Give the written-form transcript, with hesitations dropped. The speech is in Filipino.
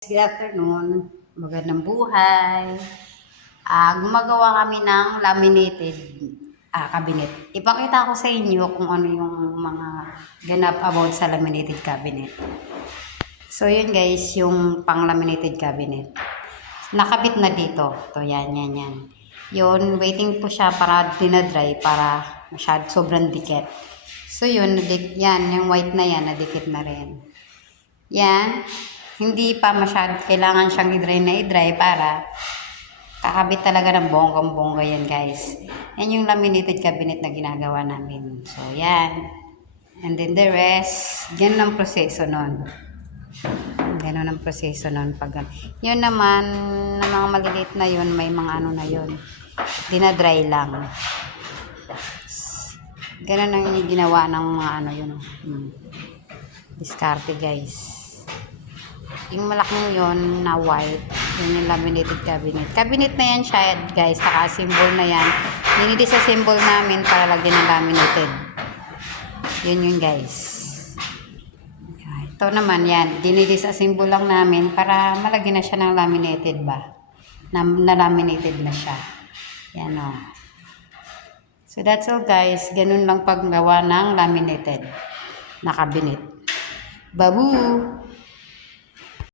Good afternoon, magandang buhay. Gumagawa kami ng laminated cabinet. Ipakita ko sa inyo kung ano yung mga ganap about sa laminated cabinet. So yun guys, yung pang laminated cabinet. Nakabit na dito. To yan. Yun, waiting po siya para dinadry para sobrang dikit. So yun, yan, yung white na yan, nadikit na rin. Yan, hindi pa kailangan siyang i-dry para kakabit talaga ng bonggang-bongga yan guys. Yan yung laminated cabinet na ginagawa namin. So yan. And then the rest, ganun ang proseso nun. Ganun ang proseso nun. Yun naman, na mga maliliit na yun, may mga ano na yun. Dinadry lang. Ganun ang ginawa ng mga ano yun. Diskarte guys. Yung malaking yon na white, yun yung laminated cabinet. Cabinet na yan siya guys, naka-symbol na yan. Dinidis-assemble namin para lagyan ng laminated. Yun guys. Ito naman yan, dinidis-assemble lang namin para malagyan na siya ng laminated ba. Na laminated na siya. Yan o. So that's all guys, ganun lang paggawa ng laminated na cabinet. Babu!